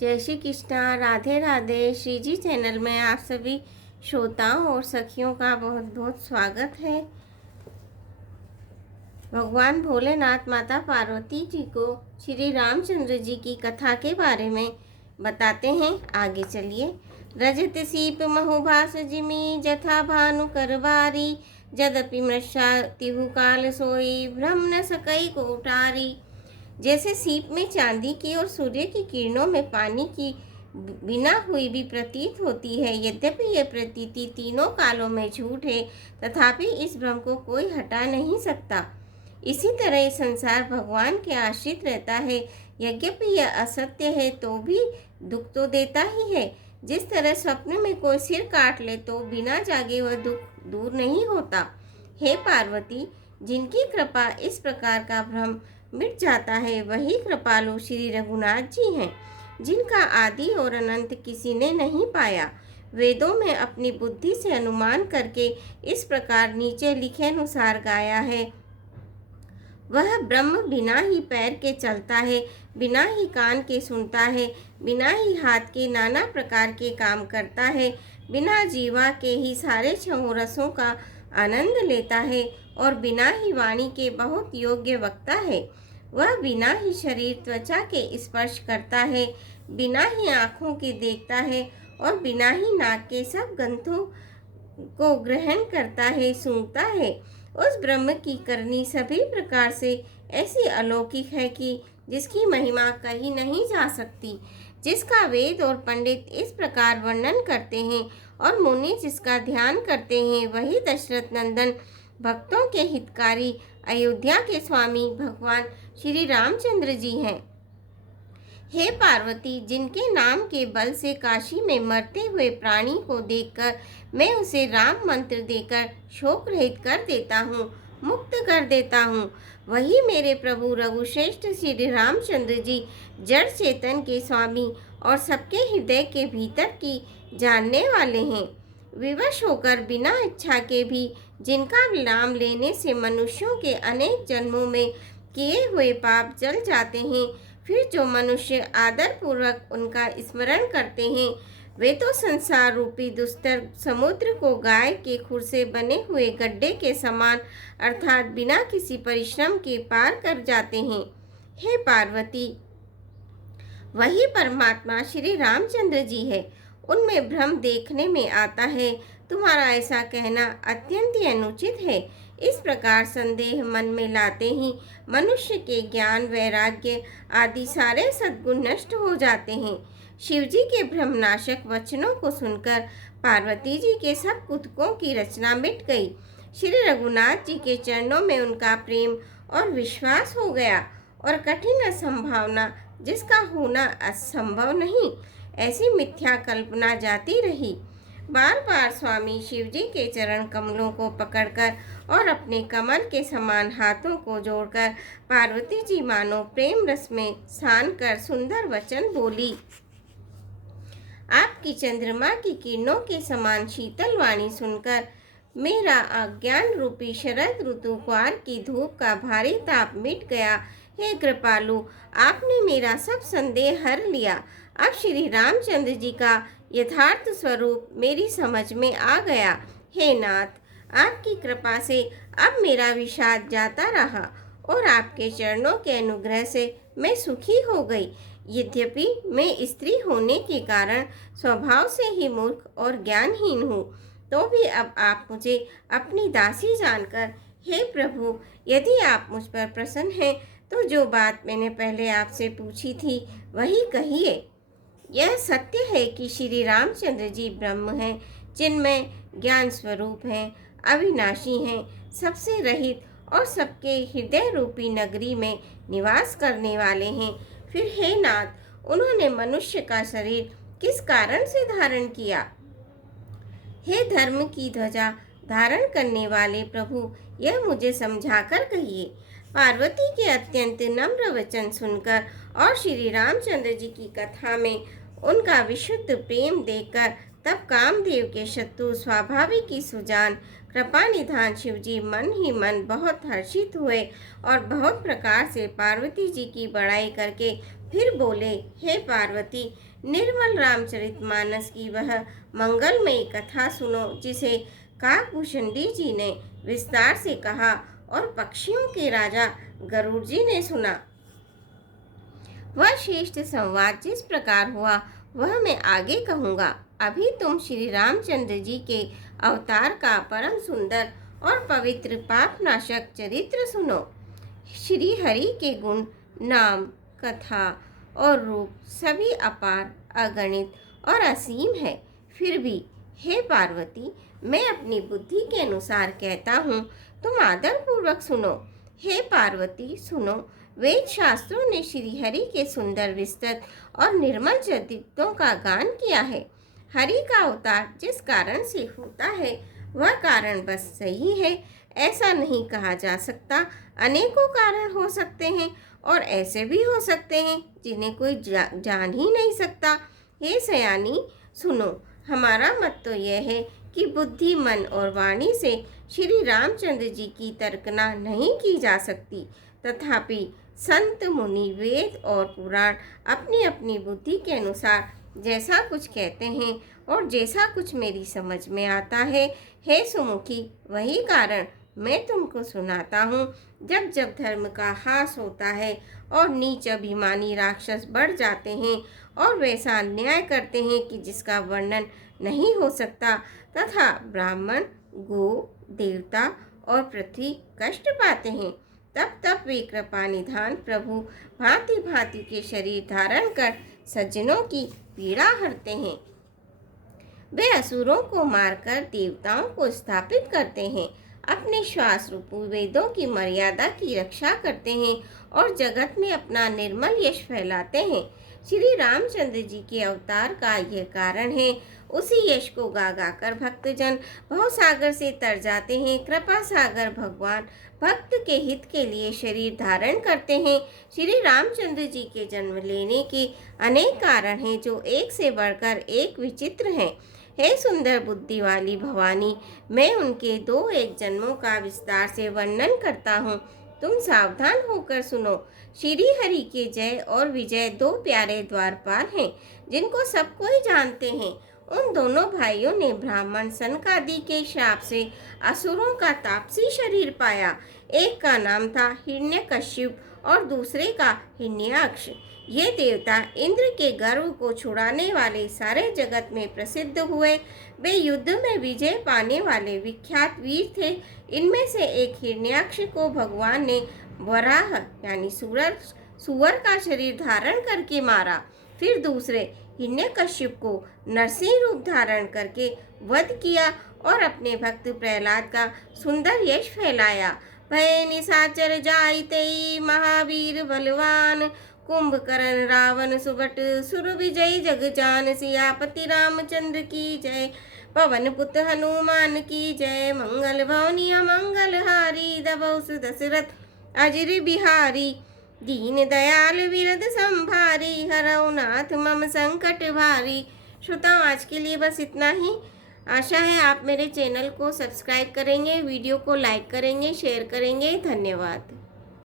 जय श्री कृष्णा, राधे राधे। श्री जी चैनल में आप सभी श्रोताओं और सखियों का बहुत बहुत स्वागत है। भगवान भोलेनाथ माता पार्वती जी को श्री रामचंद्र जी की कथा के बारे में बताते हैं। आगे चलिए। रजत सीप महोभास जिमी जथा भानु करवारी, जदपि मृषा तिहु काल सोई, भ्रम न सकई कोटारी। जैसे सीप में चांदी की और सूर्य की किरणों में पानी की बिना हुई भी प्रतीत होती है, यद्यपि यह प्रतीति तीनों कालों में झूठ है, तथापि इस भ्रम को कोई हटा नहीं सकता। इसी तरह ये संसार भगवान के आश्रित रहता है, यद्यपि यह असत्य है तो भी दुख तो देता ही है। जिस तरह स्वप्न में कोई सिर काट ले तो बिना जागे वह दुख दूर नहीं होता। हे पार्वती, जिनकी कृपा इस प्रकार का भ्रम मिट जाता है, वही कृपालु श्री रघुनाथ जी हैं, जिनका आदि और अनंत किसी ने नहीं पाया। वेदों में अपनी बुद्धि से अनुमान करके इस प्रकार नीचे लिखे अनुसार गाया है। वह ब्रह्म बिना ही पैर के चलता है, बिना ही कान के सुनता है, बिना ही हाथ के नाना प्रकार के काम करता है, बिना जीवा के ही सारे छहों रसों का आनंद लेता है और बिना ही वाणी के बहुत योग्य वक्ता है। वह बिना ही शरीर त्वचा के स्पर्श करता है, बिना ही आँखों के देखता है और बिना ही नाक के सब गंधों को ग्रहण करता है, सूंघता है। उस ब्रह्म की करनी सभी प्रकार से ऐसी अलौकिक है कि जिसकी महिमा कही नहीं जा सकती, जिसका वेद और पंडित इस प्रकार वर्णन करते हैं और मुनि जिसका ध्यान करते हैं, वही दशरथ नंदन भक्तों के हितकारी अयोध्या के स्वामी भगवान श्री रामचंद्र जी हैं। हे पार्वती, जिनके नाम के बल से काशी में मरते हुए प्राणी को देखकर मैं उसे राम मंत्र देकर शोक रहित कर देता हूँ, मुक्त कर देता हूँ, वही मेरे प्रभु रघुश्रेष्ठ श्री रामचंद्र जी जड़ चेतन के स्वामी और सबके हृदय के भीतर की जानने वाले हैं। विवश होकर बिना इच्छा के भी जिनका नाम लेने से मनुष्यों के अनेक जन्मों में किए हुए पाप जल जाते हैं, फिर जो मनुष्य आदर पूर्वक उनका स्मरण करते हैं, वे तो संसार रूपी दुस्तर समुद्र को गाय के खुर से बने हुए गड्ढे के समान अर्थात बिना किसी परिश्रम के पार कर जाते हैं। हे पार्वती, वही परमात्मा श्री रामचंद्र जी है। उनमें भ्रम देखने में आता है। तुम्हारा ऐसा कहना अत्यंत ही अनुचित है। इस प्रकार संदेह मन में लाते ही मनुष्य के ज्ञान, वैराग्य आदि सारे सद्गुण नष्ट हो जाते हैं। शिवजी के भ्रमनाशक वचनों को सुनकर पार्वती जी के सब कुतकों की रचना मिट गई। श्री रघुनाथ जी के चरणों में उनका प्रेम और विश्वास हो गया और कठिन असंभावना जिसका होना असंभव नहीं, ऐसी मिथ्या कल्पना जाती रही। बार बार स्वामी शिवजी के चरण कमलों को पकड़कर और अपने कमल के समान हाथों को जोड़कर पार्वती जी मानो प्रेम रस में सान कर सुंदर वचन बोली। आपकी चंद्रमा की किरणों के समान शीतल वाणी सुनकर मेरा अज्ञान रूपी शरद ऋतु क्वार की धूप का भारी ताप मिट गया। हे कृपालु, आपने मेरा सब संदेह हर लिया। अब श्री रामचंद्र जी का यथार्थ स्वरूप मेरी समझ में आ गया। हे नाथ, आपकी कृपा से अब मेरा विषाद जाता रहा और आपके चरणों के अनुग्रह से मैं सुखी हो गई। यद्यपि मैं स्त्री होने के कारण स्वभाव से ही मूर्ख और ज्ञानहीन हूँ, तो भी अब आप मुझे अपनी दासी जानकर, हे प्रभु, यदि आप मुझ पर प्रसन्न हैं तो जो बात मैंने पहले आपसे पूछी थी वही कहिए। यह सत्य है कि श्री रामचंद्र जी ब्रह्म हैं, जिनमें ज्ञान स्वरूप हैं, अविनाशी हैं, सबसे रहित और सबके हृदय रूपी नगरी में निवास करने वाले हैं। फिर हे नाथ, उन्होंने मनुष्य का शरीर किस कारण से धारण किया? हे धर्म की ध्वजा धारण करने वाले प्रभु, यह मुझे समझाकर कहिए। पार्वती के अत्यंत नम्र वचन सुनकर और श्री रामचंद्र जी की कथा में उनका विशुद्ध प्रेम देखकर तब कामदेव के शत्रु स्वाभाविक ही सुजान कृपा निधान शिवजी मन ही मन बहुत हर्षित हुए और बहुत प्रकार से पार्वती जी की बड़ाई करके फिर बोले, हे पार्वती, निर्मल रामचरितमानस की वह मंगलमयी कथा सुनो जिसे काकभूषणी जी ने विस्तार से कहा और पक्षियों के राजा गरुड़ जी ने सुना। वह श्रेष्ठ संवाद जिस प्रकार हुआ वह मैं आगे कहूँगा। अभी तुम श्री रामचंद्र जी के अवतार का परम सुंदर और पवित्र पापनाशक चरित्र सुनो। श्री हरि के गुण, नाम, कथा और रूप सभी अपार, अगणित और असीम है। फिर भी हे पार्वती, मैं अपनी बुद्धि के अनुसार कहता हूँ, तुम आदर पूर्वक सुनो। हे पार्वती सुनो, वेद शास्त्रों ने श्री हरि के सुंदर, विस्तृत और निर्मल चरित्रों का गान किया है। हरि का अवतार जिस कारण से होता है वह कारण बस सही है, ऐसा नहीं कहा जा सकता। अनेकों कारण हो सकते हैं और ऐसे भी हो सकते हैं जिन्हें कोई जान ही नहीं सकता। हे सयानी सुनो, हमारा मत तो यह है कि बुद्धि, मन और वाणी से श्री रामचंद्र जी की तर्कना नहीं की जा सकती। तथापि संत, मुनि, वेद और पुराण अपनी अपनी बुद्धि के अनुसार जैसा कुछ कहते हैं और जैसा कुछ मेरी समझ में आता है, हे सुमुखी, वही कारण मैं तुमको सुनाता हूँ। जब जब धर्म का ह्रास होता है और नीच अभिमानी राक्षस बढ़ जाते हैं और वैसा अन्याय करते हैं कि जिसका वर्णन नहीं हो सकता, तथा ब्राह्मण, गो, देवता और पृथ्वी कष्ट पाते हैं, तब तब वे कृपा निधान प्रभु भांति भांति के शरीर धारण कर सज्जनों की पीड़ा हरते हैं। वे असुरों को मारकर देवताओं को स्थापित करते हैं, अपने श्वास रूपी वेदों की मर्यादा की रक्षा करते हैं और जगत में अपना निर्मल यश फैलाते हैं। श्री रामचंद्र जी के अवतार का यह कारण है। उसी यश को गा गा कर भक्तजन भवसागर से तर जाते हैं। कृपा सागर भगवान भक्त के हित के लिए शरीर धारण करते हैं। श्री रामचंद्र जी के जन्म लेने के अनेक कारण हैं जो एक से बढ़कर एक विचित्र हैं। हे सुंदर बुद्धि वाली भवानी, मैं उनके 2-1 जन्मों का विस्तार से वर्णन करता हूँ, तुम सावधान होकर सुनो। श्री हरि के जय और विजय 2 प्यारे द्वारपाल हैं जिनको सब कोई जानते हैं। उन दोनों भाइयों ने ब्राह्मण सनकादि के श्राप से असुरों का तापसी शरीर पाया। एक का नाम था हिरण्यकश्यप और दूसरे का हिरण्याक्ष। ये देवता इंद्र के गर्व को छुड़ाने वाले सारे जगत में प्रसिद्ध हुए। वे युद्ध में विजय पाने वाले विख्यात वीर थे। इनमें से एक हिरण्याक्ष को भगवान ने वराह यानी सुअर का शरीर धारण करके मारा। फिर दूसरे हिरण्यकश्यप को नरसिंह रूप धारण करके वध किया और अपने भक्त प्रहलाद का सुंदर यश फैलाया। भय निशाचर जाइते महावीर बलवान, कुंभकर्ण रावण सुबट सुर विजय जग जान, सियापति रामचंद्र की जय, पवन पुत्र हनुमान की जय, मंगल भवनी मंगल हारी, दबौस दशरथ अजिर बिहारी, दीन दयाल विरद संभारी, हरौ नाथ मम संकट भारी। श्रोताओं, आज के लिए बस इतना ही। आशा है आप मेरे चैनल को सब्सक्राइब करेंगे, वीडियो को लाइक करेंगे, शेयर करेंगे। धन्यवाद।